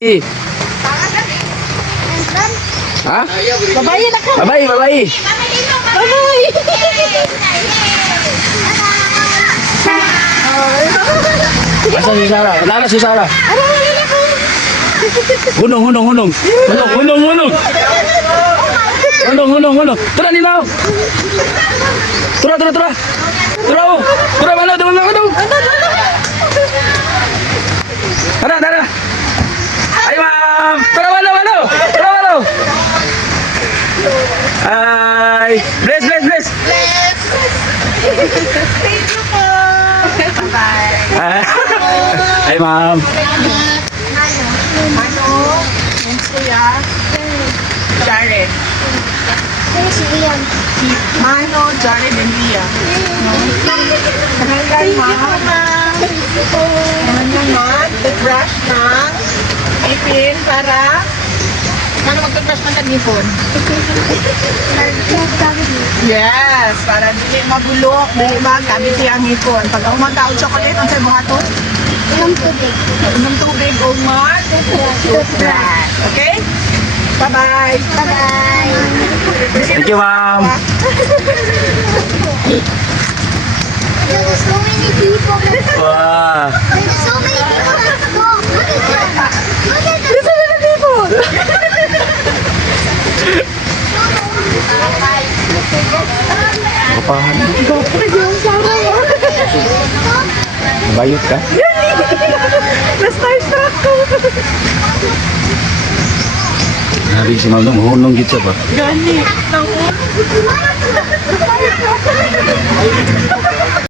Ha? Babae na ka. Babay, babay. Babae. Asa si Sarah? Nara si Sarah. Hunong, hunong, hunong. Hunong, hunong, hunong. Hunong, hunong, hunong. Tara nila. Tara, tara, tara. Tara, oh. Tara, mana, tara, mana. Tara, tara. Ay, ma'am. Tara, mana, mana. Tara, mana. Ay. Bless, bless, bless. Thank you po. Bye-bye. Ay, ma'am. Ano? Yung kuya? Jared. Mano, Jared, and Ria. Hanggang ma'am. Hanggang ma'am. Toothbrush ng ipin para ano mag-toothbrush ng kanipon? Yes, para dili mabulok, dili magkabit ang ipon. Pag ako magkaon chocolate, ang sa'yo buhaton? Inom tubig o mag-toothbrush. Okay? Bye-bye. Bye-bye. Thank you, ma'am. There's so many people. Wow. There's so many people. Let's go. Look at that. Look at There's so many people. Kapahan. Yung Sarah mo. Bayot ka? Na-starstruck ko. Hari si ma'am, mahunong gitu ba? Gani. Nang